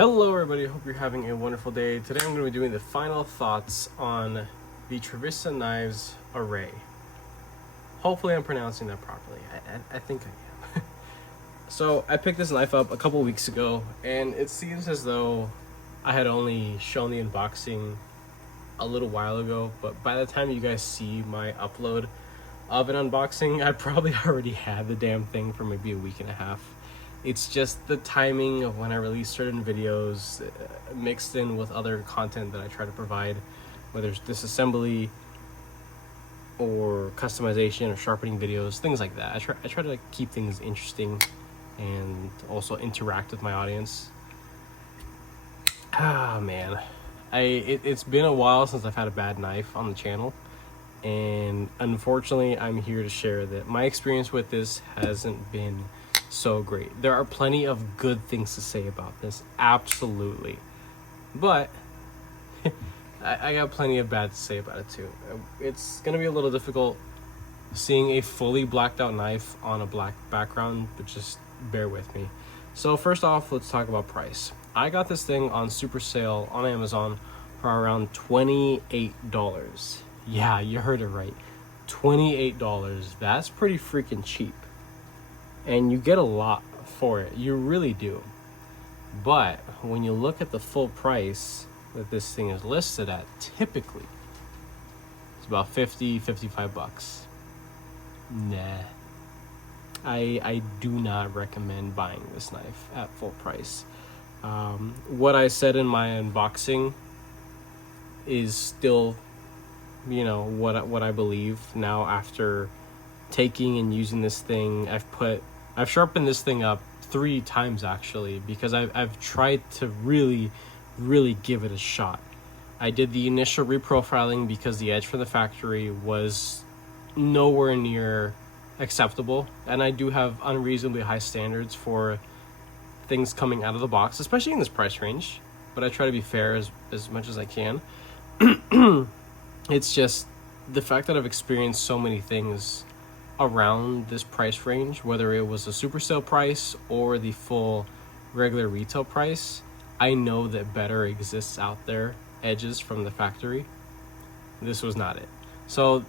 Hello everybody, hope you're having a wonderful day. Today I'm going to be doing the final thoughts on the Trivisa knives arae. Hopefully I'm pronouncing that properly. I think I am. So I picked this knife up a couple weeks ago and it seems as though I had only shown the unboxing a little while ago, but by the time you guys see my upload of an unboxing, I probably already had the damn thing for maybe a week and a half. It's just the timing of when I release certain videos mixed in with other content that I try to provide, whether it's disassembly or customization or sharpening videos, things like that. I try to keep things interesting and also interact with my audience. Man, it's been a while since I've had a bad knife on the channel, and unfortunately I'm here to share that my experience with this hasn't been so great. There are plenty of good things to say about this, absolutely, but I got plenty of bad to say about it too. It's gonna be a little difficult seeing a fully blacked out knife on a black background, but just bear with me. So first off, let's talk about price. I got this thing on super sale on Amazon for around $28. Yeah, you heard it right, $28. That's pretty freaking cheap. And you get a lot for it, you really do. But when you look at the full price that this thing is listed at, typically it's about $55. Nah, I do not recommend buying this knife at full price. What I said in my unboxing is still, what I believe now after taking and using this thing. I've sharpened this thing up 3 times actually, because I've tried to really give it a shot. I did the initial reprofiling because the edge from the factory was nowhere near acceptable, and I do have unreasonably high standards for things coming out of the box, especially in this price range, but I try to be fair as much as I can. It's just the fact that I've experienced so many things around this price range, whether it was a super sale price or the full regular retail price. I know that better exists out there, edges from the factory. This was not it. So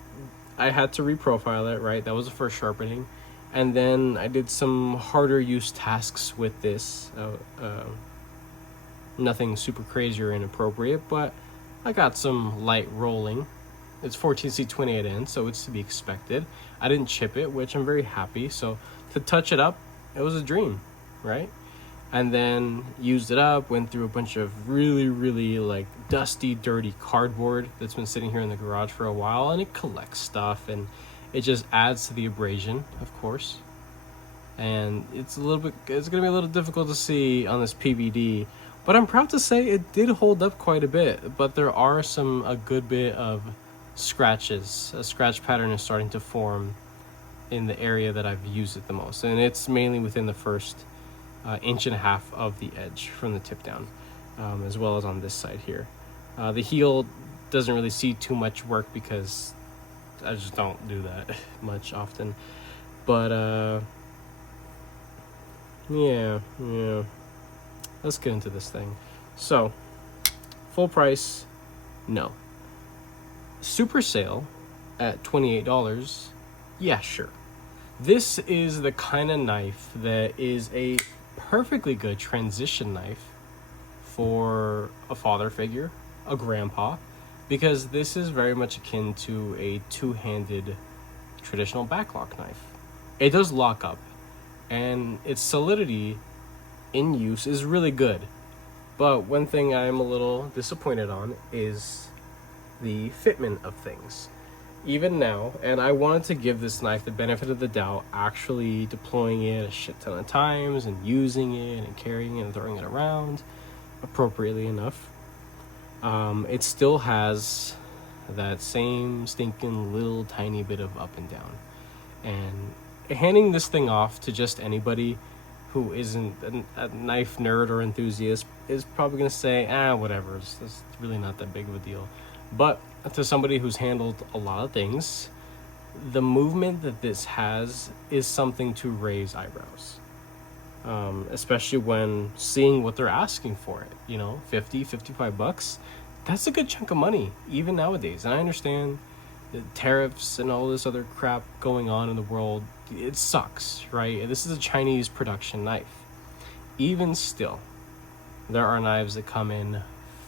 I had to reprofile it, right? That was the first sharpening. And then I did some harder use tasks with this. Nothing super crazy or inappropriate, but I got some light rolling. It's 14C28N, so it's to be expected. I didn't chip it, which I'm very happy. So to touch it up, it was a dream, right? And then used it up, went through a bunch of really like dusty, dirty cardboard that's been sitting here in the garage for a while, and it collects stuff and it just adds to the abrasion, of course. And it's gonna be a little difficult to see on this PVD, but I'm proud to say it did hold up quite a bit. But there are a good bit of scratches. A scratch pattern is starting to form in the area that I've used it the most, and it's mainly within the first 1.5 inches of the edge from the tip down, as well as on this side here. The heel doesn't really see too much work because I just don't do that much often, but yeah, let's get into this thing. So full price, no. Super sale at $28, yeah, sure. This is the kind of knife that is a perfectly good transition knife for a father figure, a grandpa, because this is very much akin to a two-handed traditional backlock knife. It does lock up, and its solidity in use is really good. But one thing I'm a little disappointed on is the fitment of things. Even now, and I wanted to give this knife the benefit of the doubt, actually deploying it a shit ton of times and using it and carrying it and throwing it around appropriately enough, it still has that same stinking little tiny bit of up and down. And handing this thing off to just anybody who isn't a knife nerd or enthusiast is probably going to say, whatever, it's really not that big of a deal. But to somebody who's handled a lot of things, the movement that this has is something to raise eyebrows. especially when seeing what they're asking for it. You know, 50, 55 bucks. That's a good chunk of money, even nowadays. And I understand the tariffs and all this other crap going on in the world. It sucks, right? This is a Chinese production knife. Even still, there are knives that come in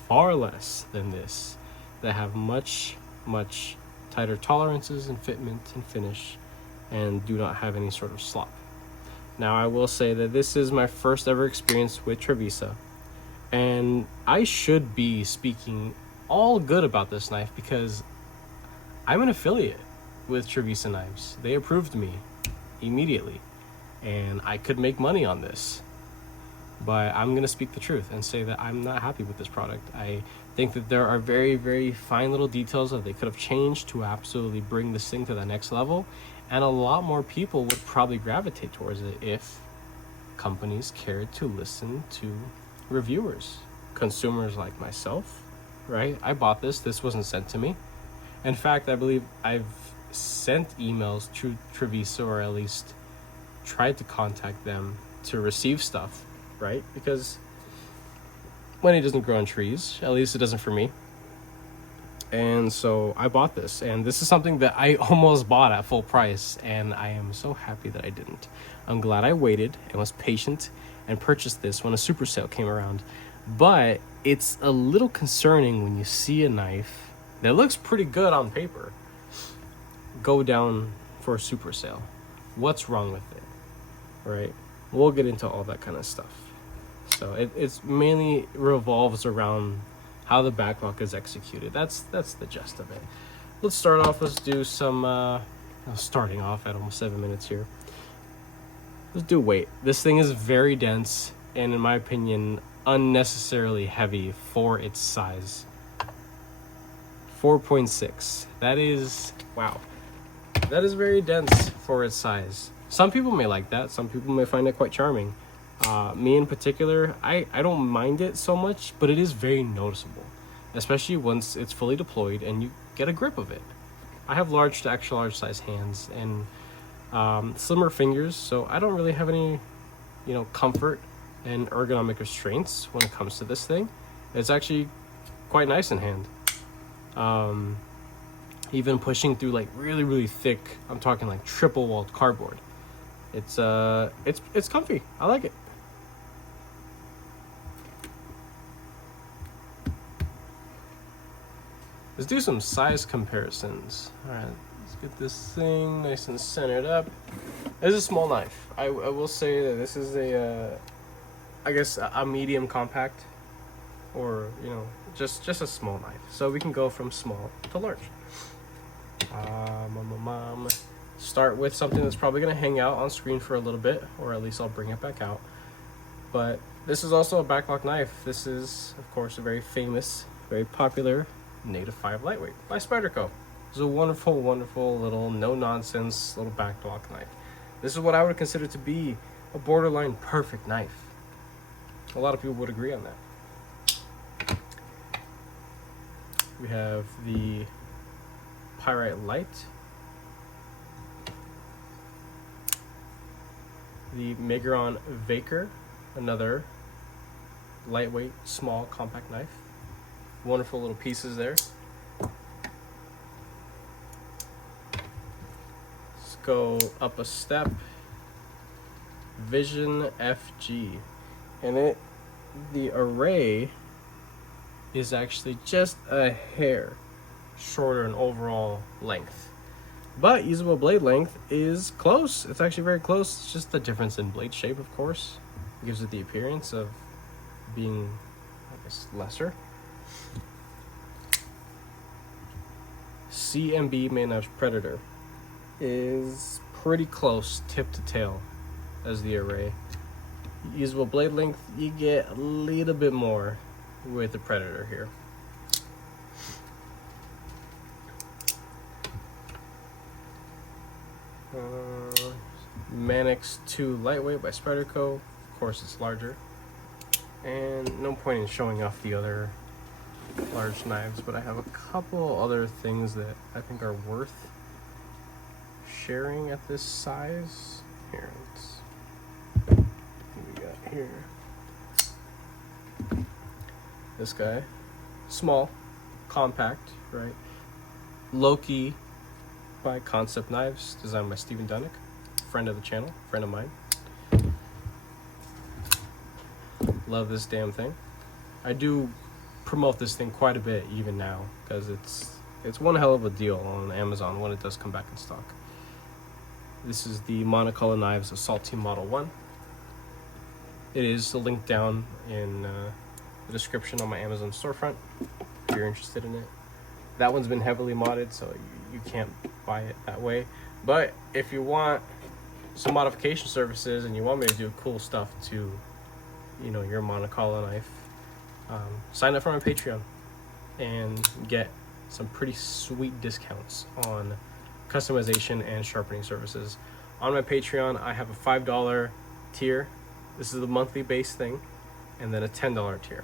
far less than this, that have much, much tighter tolerances and fitment and finish, and do not have any sort of slop. Now, I will say that this is my first ever experience with Trivisa, and I should be speaking all good about this knife because I'm an affiliate with Trivisa Knives. They approved me immediately, and I could make money on this. But I'm going to speak the truth and say that I'm not happy with this product. I think that there are very, very fine little details that they could have changed to absolutely bring this thing to the next level. And a lot more people would probably gravitate towards it if companies cared to listen to reviewers, consumers like myself, right? I bought this. This wasn't sent to me. In fact, I believe I've sent emails to Trivisa, or at least tried to contact them to receive stuff, right? Because money doesn't grow on trees, at least it doesn't for me. And so I bought this, and this is something that I almost bought at full price, and I am so happy that I didn't. I'm glad I waited and was patient and purchased this when a super sale came around. But it's a little concerning when you see a knife that looks pretty good on paper go down for a super sale. What's wrong with it, right? We'll get into all that kind of stuff. So it's mainly revolves around how the backlock is executed. That's the gist of it. Let's start off. Let's do some starting off at almost 7 minutes here. Let's do weight. This thing is very dense and, in my opinion, unnecessarily heavy for its size. 4.6. That is, wow. That is very dense for its size. Some people may like that. Some people may find it quite charming. Me in particular, I don't mind it so much, but it is very noticeable, especially once it's fully deployed and you get a grip of it. I have large to extra large size hands and slimmer fingers, so I don't really have any, comfort and ergonomic restraints when it comes to this thing. It's actually quite nice in hand. Even pushing through like really, really thick, I'm talking like triple walled cardboard. It's comfy. I like it. Let's do some size comparisons. All right, let's get this thing nice and centered up. This is a small knife. I will say that this is a medium compact, or just a small knife. So we can go from small to large. Start with something that's probably going to hang out on screen for a little bit, or at least I'll bring it back out. But this is also a backlock knife. This is, of course, a very famous, very popular Native 5 lightweight by Spyderco. It's a wonderful, wonderful little no-nonsense little backlock knife. This is what I would consider to be a borderline perfect knife. A lot of people would agree on that. We have the Pyrite Light, the Megaron Vaker, another lightweight, small, compact knife. Wonderful little pieces there. Let's go up a step. Vision FG, and the arae is actually just a hair shorter in overall length, but usable blade length is close. It's actually very close. It's just the difference in blade shape, of course, it gives it the appearance of being, I guess, lesser. CMB Main Predator is pretty close tip to tail as the arae. Usable blade length, you get a little bit more with the Predator here. Manix 2 lightweight by Spyderco. Of course, it's larger, and no point in showing off the other large knives, but I have a couple other things that I think are worth sharing at this size. Here, let's here. This guy, small, compact, right? Loki by Concept Knives, designed by Stephen Dunnick, friend of the channel, friend of mine. Love this damn thing. I do promote this thing quite a bit even now because it's one hell of a deal on Amazon when it does come back in stock. This is the Monocolor Knives Assault Team Model 1. It is linked down in the description on my Amazon storefront if you're interested in it. That one's been heavily modded, so you can't buy it that way. But if you want some modification services and you want me to do cool stuff to, you know, your monocolor knife, sign up for my Patreon and get some pretty sweet discounts on customization and sharpening services. On my Patreon, I have a $5 tier. This is the monthly base thing, and then a $10 tier.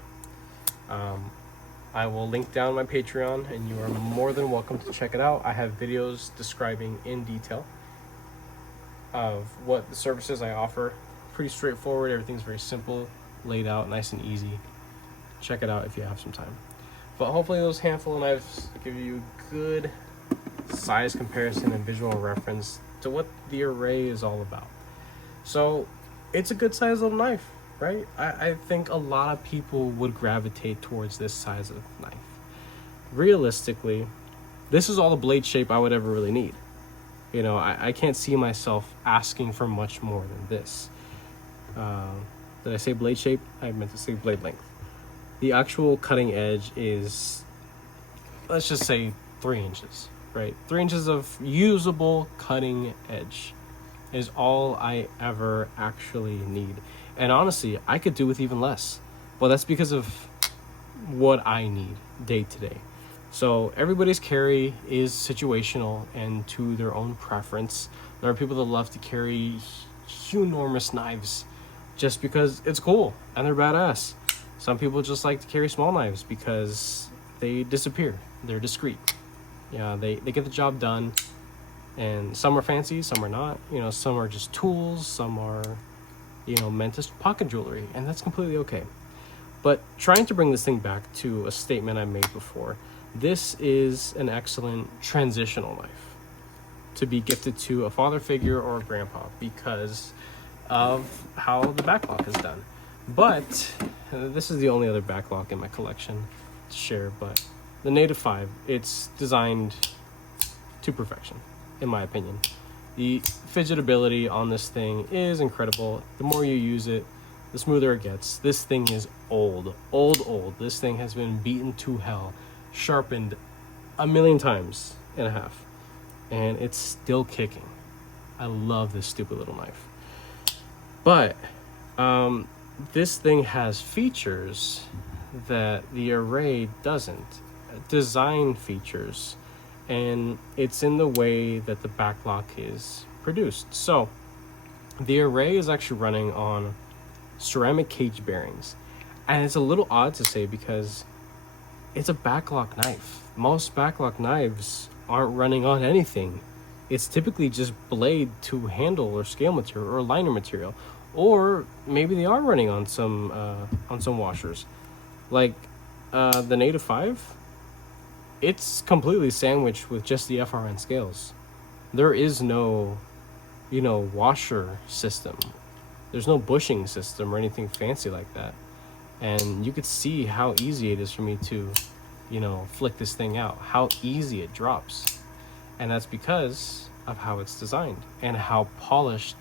I will link down my Patreon, and you are more than welcome to check it out. I have videos describing in detail of what the services I offer. Pretty straightforward. Everything's very simple, laid out, nice and easy. Check it out if you have some time. But hopefully those handful of knives give you good size comparison and visual reference to what the Arae is all about. So it's a good size little knife, right? I think a lot of people would gravitate towards this size of knife. Realistically, this is all the blade shape I would ever really need. You know, I can't see myself asking for much more than this. Did I say blade shape? I meant to say blade length. The actual cutting edge is, let's just say 3 inches, right? 3 inches of usable cutting edge is all I ever actually need. And honestly, I could do with even less. Well, that's because of what I need day to day. So everybody's carry is situational and to their own preference. There are people that love to carry enormous knives just because it's cool and they're badass. Some people just like to carry small knives because they disappear. They're discreet. Yeah, they get the job done. And some are fancy, some are not. You know, some are just tools, some are, you know, meant as pocket jewelry, and that's completely okay. But trying to bring this thing back to a statement I made before, this is an excellent transitional knife to be gifted to a father figure or a grandpa because of how the backlock is done. But this is the only other backlock in my collection to share, but the Native 5, it's designed to perfection, in my opinion. The fidgetability on this thing is incredible. The more you use it, the smoother it gets. This thing is old. This thing has been beaten to hell, sharpened 1,000,000 times and a half, and it's still kicking. I love this stupid little knife. But this thing has features that the Arae doesn't. Design features, and it's in the way that the backlock is produced. So the Arae is actually running on ceramic cage bearings, and it's a little odd to say because it's a backlock knife. Most backlock knives aren't running on anything. It's typically just blade to handle or scale material or liner material, or maybe they are running on some washers. Like the Native 5, it's completely sandwiched with just the FRN scales. There is no, you know, washer system. There's no bushing system or anything fancy like that. And you could see how easy it is for me to, you know, flick this thing out, how easy it drops. And that's because of how it's designed and how polished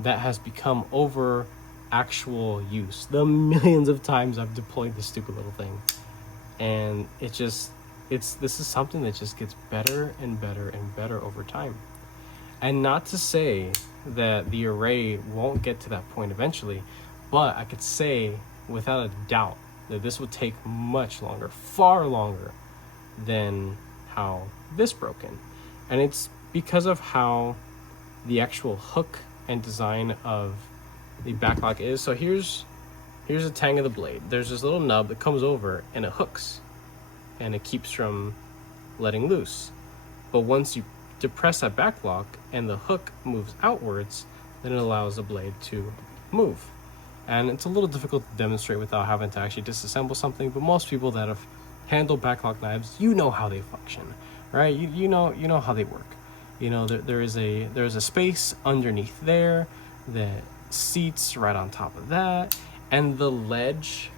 that has become over actual use. The millions of times I've deployed this stupid little thing. And this is something that just gets better and better and better over time. And not to say that the Arae won't get to that point eventually, but I could say without a doubt that this would take much longer, far longer than how this broke in. And it's because of how the actual hook and design of the backlock is. So here's a tang of the blade. There's this little nub that comes over and it hooks and it keeps from letting loose. But once you depress that backlock and the hook moves outwards, then it allows the blade to move. And it's a little difficult to demonstrate without having to actually disassemble something, but most people that have handled backlock knives, you know how they function, right? You know how they work. You know, there's a space underneath there that seats right on top of that, and the ledge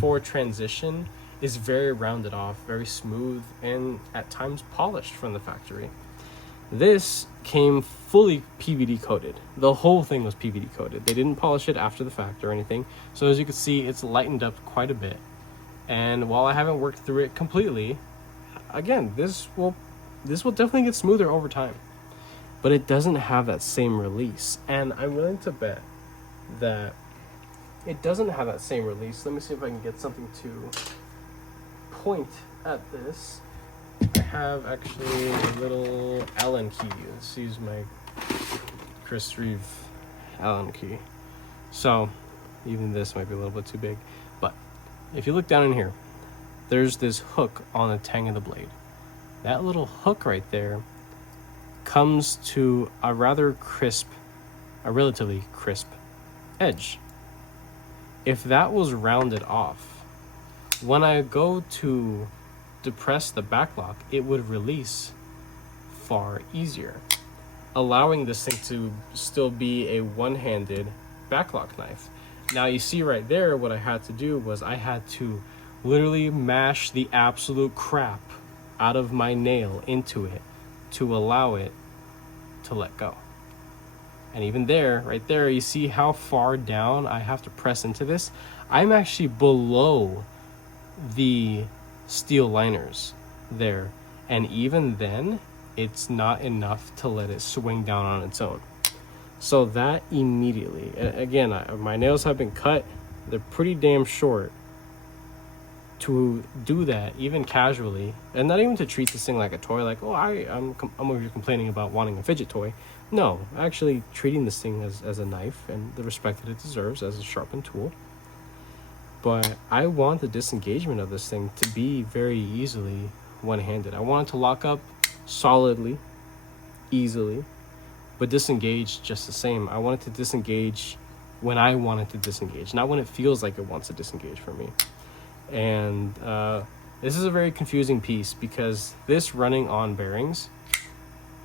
for transition is very rounded off, very smooth, and at times polished from the factory. This came fully PVD coated. The whole thing was PVD coated. They didn't polish it after the fact or anything. So as you can see, it's lightened up quite a bit. And while I haven't worked through it completely, again, this will definitely get smoother over time. But it doesn't have that same release. And I'm willing to bet that it doesn't have that same release. Let me see if I can get something to point at this. I have actually a little Allen key. Let's use my Chris Reeve Allen key. So even this might be a little bit too big, but if you look down in here, there's this hook on the tang of the blade. That little hook right there comes to a relatively crisp edge. If that was rounded off, when I go to depress the backlock, it would release far easier, allowing this thing to still be a one-handed backlock knife. Now you see right there, what I had to do was I had to literally mash the absolute crap out of my nail into it to allow it to let go. And even there, right there, you see how far down I have to press into this? I'm actually below the steel liners there, and even then it's not enough to let it swing down on its own. So that immediately, again, my nails have been cut, they're pretty damn short. To do that even casually, and not even to treat this thing like a toy, like, oh, I'm over here complaining about wanting a fidget toy. No, actually treating this thing as a knife and the respect that it deserves as a sharpened tool. But I want the disengagement of this thing to be very easily one-handed. I want it to lock up solidly, easily, but disengage just the same. I want it to disengage when I want it to disengage, not when it feels like it wants to disengage for me. And this is a very confusing piece because this running on bearings,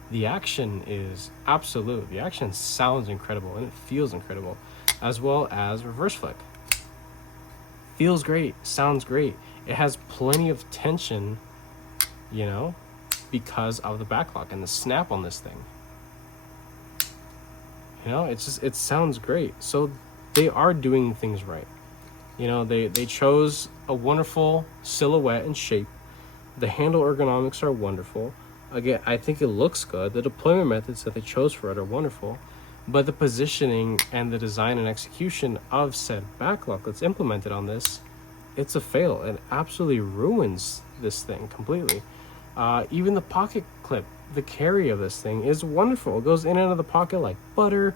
the action is absolute. The action sounds incredible and it feels incredible, as well as reverse flick. Feels great, sounds great. It has plenty of tension, you know, because of the backlock and the snap on this thing. You know, it sounds great. So they are doing things right. You know, they chose a wonderful silhouette and shape. The handle ergonomics are wonderful. Again, I think it looks good. The deployment methods that they chose for it are wonderful. But the positioning and the design and execution of said backlock that's implemented on this, it's a fail. It absolutely ruins this thing completely. Even the pocket clip, the carry of this thing is wonderful. It goes in and out of the pocket like butter.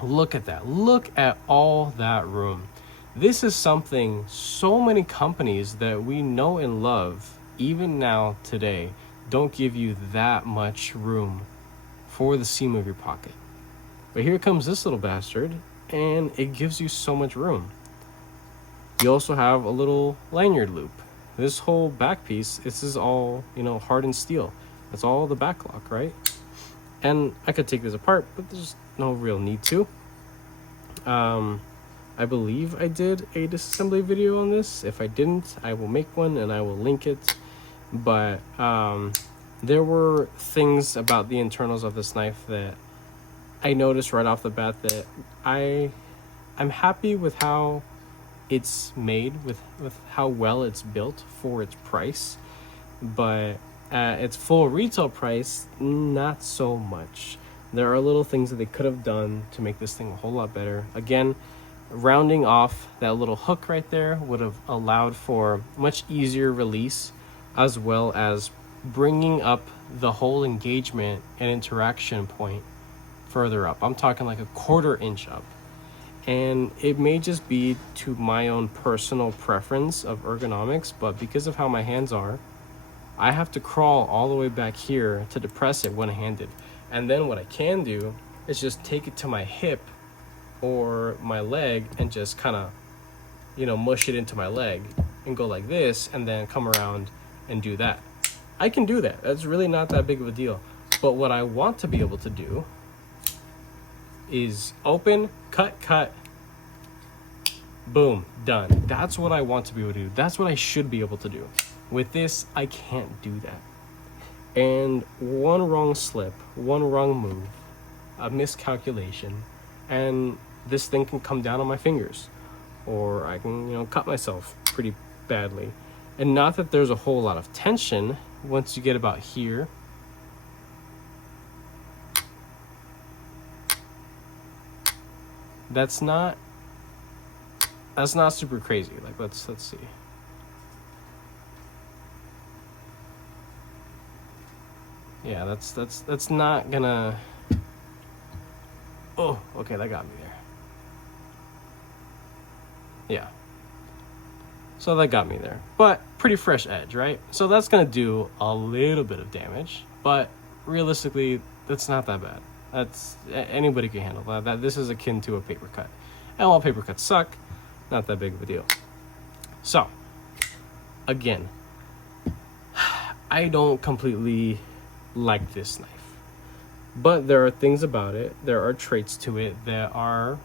Look at that. Look at all that room. This is something so many companies that we know and love, even now today, don't give you that much room for the seam of your pocket. But here comes this little bastard, and it gives you so much room. You also have a little lanyard loop. This whole back piece, this is all, you know, hardened steel. That's all the backlock, right? And I could take this apart, but there's no real need to. I believe I did a disassembly video on this. If I didn't, I will make one and I will link it. But there were things about the internals of this knife that I noticed right off the bat that I'm happy with how it's made, with how well it's built for its price. But at its full retail price, not so much. There are little things that they could have done to make this thing a whole lot better. Again, rounding off that little hook right there would have allowed for much easier release, as well as bringing up the whole engagement and interaction point further up. I'm talking like a 1/4 inch up. And it may just be to my own personal preference of ergonomics, but because of how my hands are, I have to crawl all the way back here to depress it one-handed. And then what I can do is just take it to my hip or my leg and just kind of, you know, mush it into my leg and go like this and then come around and do that. I can do that. That's really not that big of a deal. But what I want to be able to do is open, cut, boom, done. That's what I want to be able to do. That's what I should be able to do. With this, I can't do that. And one wrong slip, one wrong move, a miscalculation, and this thing can come down on my fingers. Or I can, you know, cut myself pretty badly. And not that there's a whole lot of tension once you get about here. That's not super crazy. Like let's see. Yeah, that's not gonna. Oh, okay, that got me there. Yeah. So that got me there. But pretty fresh edge, right? So that's gonna do a little bit of damage, but realistically, that's not that bad. That's anybody can handle that. This is akin to a paper cut. And while paper cuts suck, not that big of a deal. So, again, I don't completely like this knife. But there are things about it, there are traits to it that are,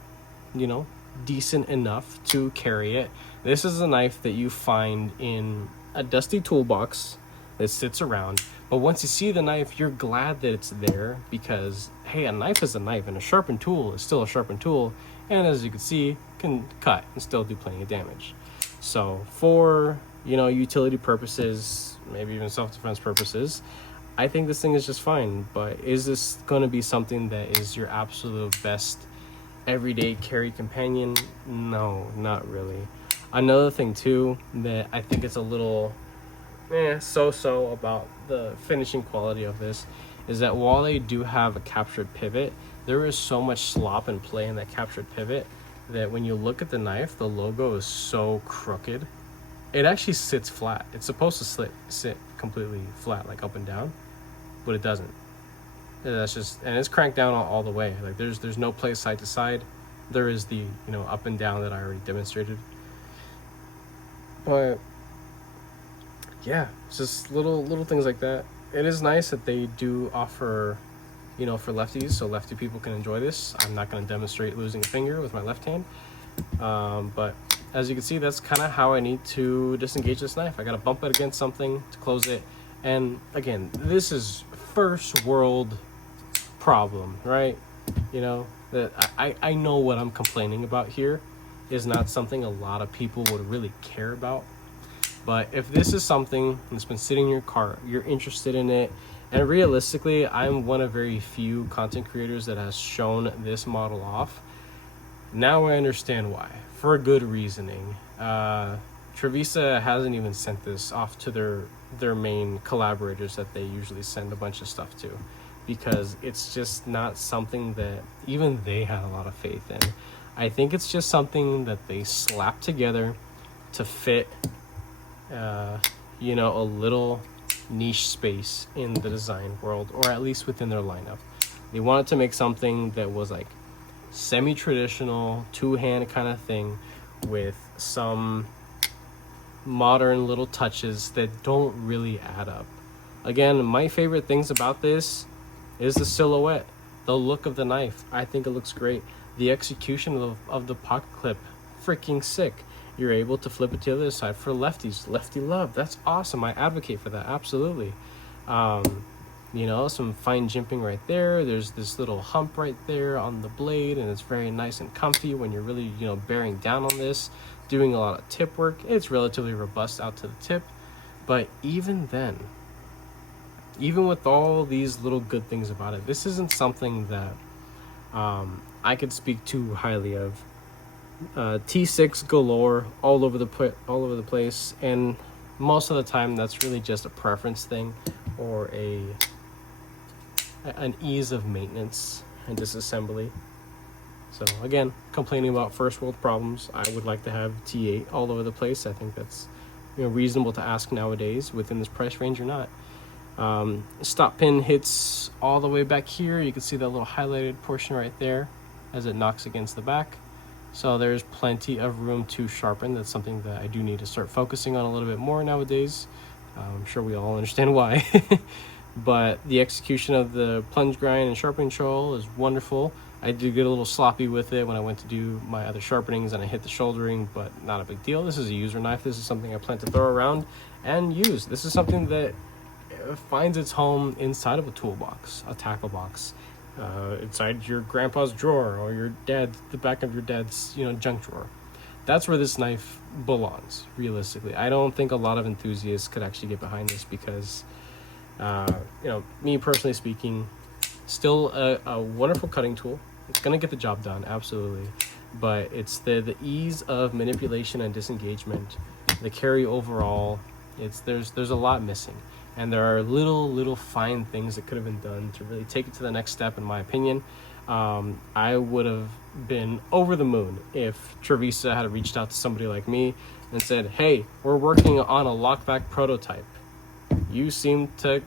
you know, decent enough to carry it. This is a knife that you find in a dusty toolbox that sits around. But once you see the knife, you're glad that it's there because, hey, a knife is a knife and a sharpened tool is still a sharpened tool. And as you can see, can cut and still do plenty of damage. So for, you know, utility purposes, maybe even self-defense purposes, I think this thing is just fine. But is this going to be something that is your absolute best everyday carry companion? No, not really. Another thing too that I think is a little so-so about the finishing quality of this is that while they do have a captured pivot, there is so much slop and play in that captured pivot that when you look at the knife, the logo is so crooked. It actually sits flat. It's supposed to sit completely flat, like up and down, but it doesn't. And that's just, and it's cranked down all the way. Like there's no play side to side. There is the, you know, up and down that I already demonstrated. But yeah, it's just little things like that. It is nice that they do offer, you know, for lefties, so lefty people can enjoy this. I'm not going to demonstrate losing a finger with my left hand, but as you can see, that's kind of how I need to disengage this knife. I got to bump it against something to close it. And again, this is first world problem, right? You know, that I know what I'm complaining about here is not something a lot of people would really care about. But if this is something that's been sitting in your cart, you're interested in it, and realistically, I'm one of very few content creators that has shown this model off. Now I understand why, for good reasoning. Trivisa hasn't even sent this off to their main collaborators that they usually send a bunch of stuff to, because it's just not something that even they had a lot of faith in. I think it's just something that they slapped together to fit you know, a little niche space in the design world, or at least within their lineup. They wanted to make something that was like semi-traditional, two-hand kind of thing with some modern little touches that don't really add up. Again, my favorite things about this is the silhouette, the look of the knife. I think it looks great. The execution of the pocket clip, freaking sick. You're able to flip it to the other side for lefties. Lefty love. That's awesome. I advocate for that. Absolutely. You know, some fine jimping right there. There's this little hump right there on the blade, and it's very nice and comfy when you're really, you know, bearing down on this, doing a lot of tip work. It's relatively robust out to the tip. But even then, even with all these little good things about it, this isn't something that I could speak too highly of. T6 galore all over the place, and most of the time that's really just a preference thing or an ease of maintenance and disassembly. So again, complaining about first world problems, I would like to have T8 all over the place. I think that's, you know, reasonable to ask nowadays within this price range or not. Stop pin hits all the way back here. You can see that little highlighted portion right there. as it knocks against the back. So there's plenty of room to sharpen. That's something that I do need to start focusing on a little bit more nowadays. I'm sure we all understand why. But the execution of the plunge grind and sharpening choil is wonderful. I did get a little sloppy with it when I went to do my other sharpenings and I hit the shouldering, but not a big deal. This is a user knife. This is something I plan to throw around and use. This is something that finds its home inside of a toolbox, a tackle box, inside your grandpa's drawer or the back of your dad's, junk drawer. That's where this knife belongs, realistically. I don't think a lot of enthusiasts could actually get behind this because, me personally speaking, still a wonderful cutting tool. It's going to get the job done, absolutely. But it's the ease of manipulation and disengagement, the carry overall, there's a lot missing. And there are little fine things that could have been done to really take it to the next step, in my opinion. I would have been over the moon if Trivisa had reached out to somebody like me and said, hey, we're working on a lockback prototype. You seem to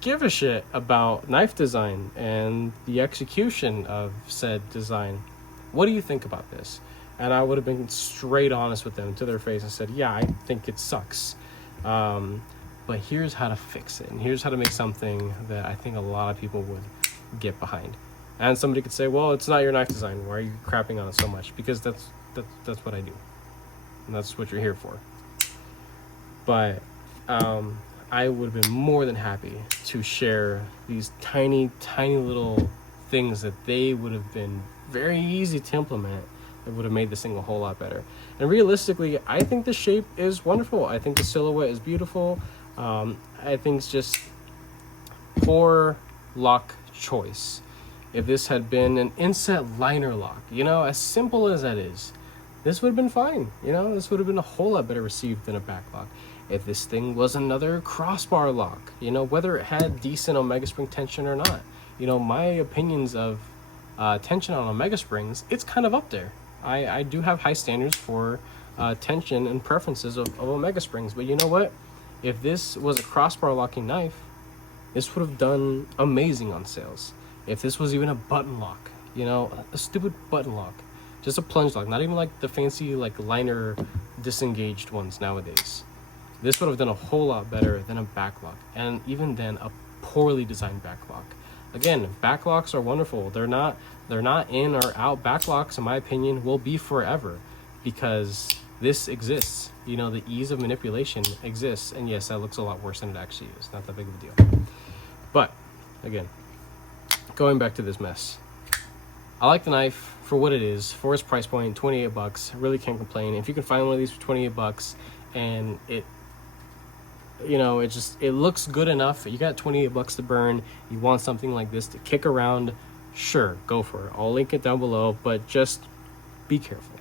give a shit about knife design and the execution of said design. What do you think about this? And I would have been straight honest with them to their face and said, yeah, I think it sucks. But here's how to fix it, and here's how to make something that I think a lot of people would get behind. And somebody could say, well, it's not your knife design. Why are you crapping on it so much? Because that's what I do. And that's what you're here for. But I would have been more than happy to share these tiny little things that they would have been very easy to implement that would have made this thing a whole lot better. And realistically, I think the shape is wonderful. I think the silhouette is beautiful. I think it's just poor lock choice. If this had been an inset liner lock, as simple as that is, this would have been fine. This would have been a whole lot better received than a back lock. If this thing was another crossbar lock, whether it had decent omega spring tension or not, my opinions of tension on omega springs, it's kind of up there. I do have high standards for tension and preferences of omega springs, but you know what? If this was a crossbar locking knife, this would have done amazing on sales. If this was even a button lock, a stupid button lock, just a plunge lock, not even like the fancy like liner disengaged ones nowadays, this would have done a whole lot better than a back lock, and even then a poorly designed back lock. Again, back locks are wonderful. They're not in or out. Back locks, in my opinion, will be forever because this exists. The ease of manipulation exists, and yes, that looks a lot worse than it actually is. Not that big of a deal. But again, going back to this mess, I like the knife for what it is, for its price point, $28. I really can't complain. If you can find one of these for $28 and it looks good enough, you got $28 to burn, you want something like this to kick around, sure, go for it. I'll link it down below, but just be careful.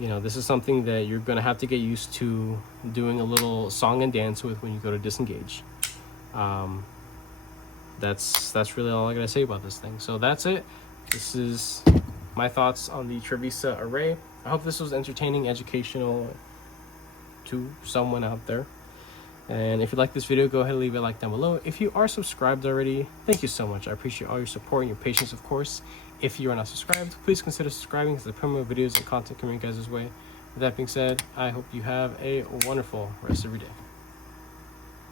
This is something that you're going to have to get used to doing a little song and dance with when you go to disengage. That's really all I got to say about this thing. So that's it. This is my thoughts on the Trivisa Arae. I hope this was entertaining, educational to someone out there. And if you like this video, go ahead and leave a like down below. If you are subscribed already, thank you so much. I appreciate all your support and your patience, of course. If you are not subscribed, please consider subscribing to the premium videos and content coming guys' way. With that being said, I hope you have a wonderful rest of your day.